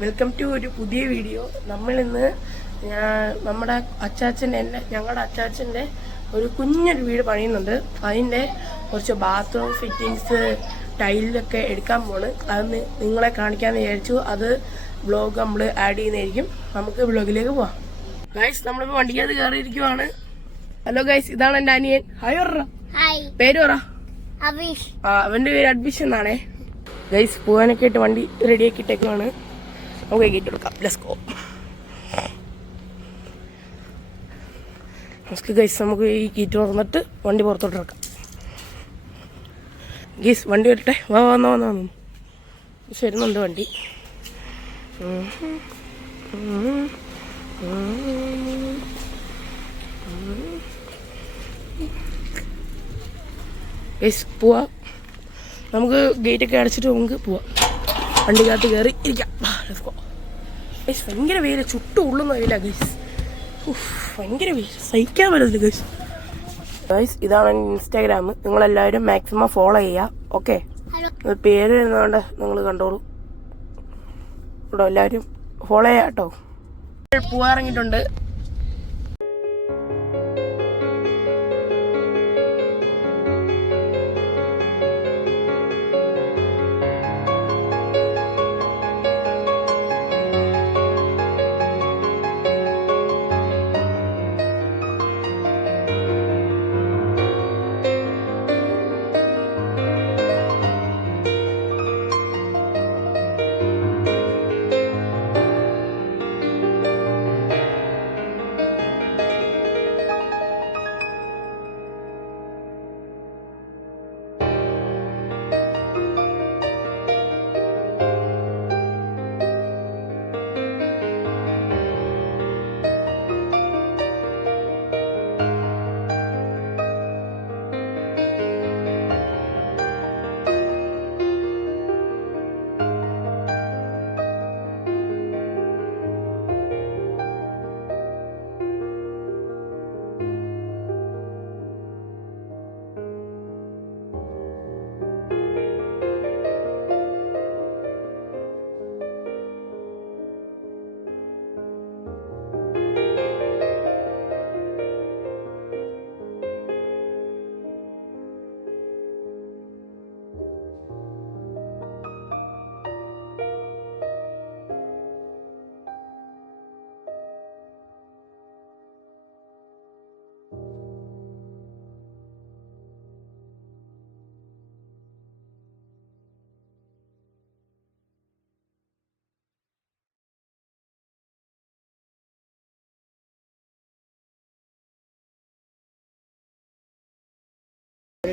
Welcome to ഒരു പുതിയ video. നമ്മളിന്ന് നമ്മുടെ ഞങ്ങളുടെ അച്ചാച്ചൻ്റെ ഒരു കുഞ്ഞൊരു വീട് പണിയുന്നുണ്ട്. അതിൻ്റെ കുറച്ച് ബാത്റൂം ഫിറ്റിങ്സ് ടൈലൊക്കെ എടുക്കാൻ പോണ്. അതൊന്ന് നിങ്ങളെ കാണിക്കാമെന്ന് വിചാരിച്ചു. അത് വ്ളോഗ് നമ്മൾ ആഡ് ചെയ്യുന്നതായിരിക്കും. നമുക്ക് വ്ളോഗിലേക്ക് പോവാം. ഗൈസ്, നമ്മളിപ്പോൾ വണ്ടിക്കകത്ത് കയറിയിരിക്കുവാണ്. ഹലോ ഗൈസ്, ഇതാണ് എൻ്റെ അനിയൻ. ഹായ് പറ. പേര് പറ. അവൻ്റെ പേര് അഡ്മിഷൻ എന്നാണേ. ഗൈസ്, പോകാനൊക്കെ ആയിട്ട് വണ്ടി റെഡിയാക്കി ഇട്ടേക്കുവാണ്. നമുക്ക് ഗേറ്റ് കൊടുക്കാം. Let's go. ഗൈസ്, നമുക്ക് ഈ ഗേറ്റ് തുറന്നിട്ട് വണ്ടി പുറത്തോട്ട് ഇറക്കാം. ഗൈസ്, വണ്ടി വരട്ടെ. വന്നു വരുന്നുണ്ട് വണ്ടി. ഗൈസ്, പോവാ. നമുക്ക് ഗേറ്റൊക്കെ അടച്ചിട്ട് നമുക്ക് പോവാം. വണ്ടിക്കകത്ത് കയറി ഇരിക്കാം. ഗൈസ്, ഭയങ്കര വെയില, ചുട്ടു ഉള്ളുന്ന വെയില ഗൈസ്. ഭയങ്കര വെയിൽ, സഹിക്കാൻ പറ്റത്തില്ല ഗൈസ്. ഗൈസ്, ഇതാണ് ഇൻസ്റ്റാഗ്രാം. നിങ്ങളെല്ലാവരും മാക്സിമം ഫോളോ ചെയ്യുക. ഓക്കെ, പേര് വരുന്നതുകൊണ്ട് നിങ്ങൾ കണ്ടോളൂ കേട്ടോ. എല്ലാവരും ഫോളോ ചെയ്യാം കേട്ടോ. പോവാറിങ്ങിട്ടുണ്ട്.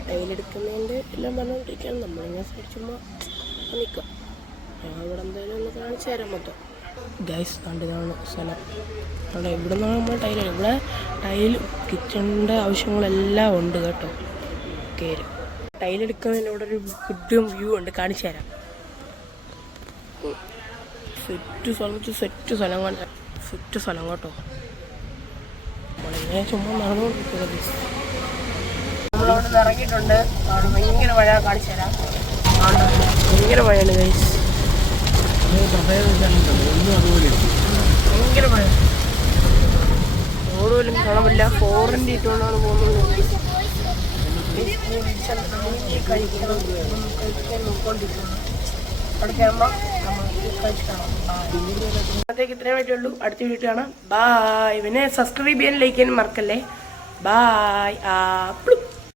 ടൈലെടുക്കുന്നതിൻ്റെ എല്ലാം പറഞ്ഞുകൊണ്ടിരിക്കുകയാണ്. നമ്മളിങ്ങനെ ചുമ്മാ നിൽക്കാം. ഇവിടെ എന്തായാലും ഒന്ന് കാണിച്ചു തരാൻ മൊത്തം. ഗൈസ്, കണ്ടിതാണ് സ്ഥലം. അവിടെ ഇവിടെ നിന്നാണ് നമ്മൾ ഇവിടെ ടൈൽ കിച്ചണിൻ്റെ ആവശ്യങ്ങളെല്ലാം ഉണ്ട് കേട്ടോ. കയറി ടൈലെടുക്കുന്നതിന് ഇവിടെ ഒരു ഗുഡ് വ്യൂ ഉണ്ട്, കാണിച്ചു തരാം. സെറ്റ് സ്ഥലം കേട്ടോ. നമ്മളിങ്ങനെ ചുമ്മാ നടന്നുകൊണ്ടിരിക്കുക. ഗൈസ്, നമ്മളവിടെ നിന്ന് ഇറങ്ങിയിട്ടുണ്ട്. അവിടെ ഭയങ്കര മഴ, കാണിച്ചു തരാം. ഭയങ്കര മഴയാണ് ഗൈസ്, ഭയങ്കര മഴ. റോഡ് പോലും കാണാൻ പറ്റില്ല. 4 ഇട്ടുകൊണ്ടാണ് പോകുന്നത്. കഴിക്കാൻ നോക്കിക്കൊണ്ടിരിക്കുന്നു. അവിടെ കയറുമ്പോൾ നമ്മൾ കഴിച്ചിട്ടാണ്. അന്നത്തേക്ക് ഇത്രയും പറ്റുള്ളൂ. അടുത്ത വീഡിയോ കാണാം. ബായ്. പിന്നെ സബ്സ്ക്രൈബ് ചെയ്യാൻ, ലൈക്ക് ചെയ്യാൻ മറക്കല്ലേ. ബായ്.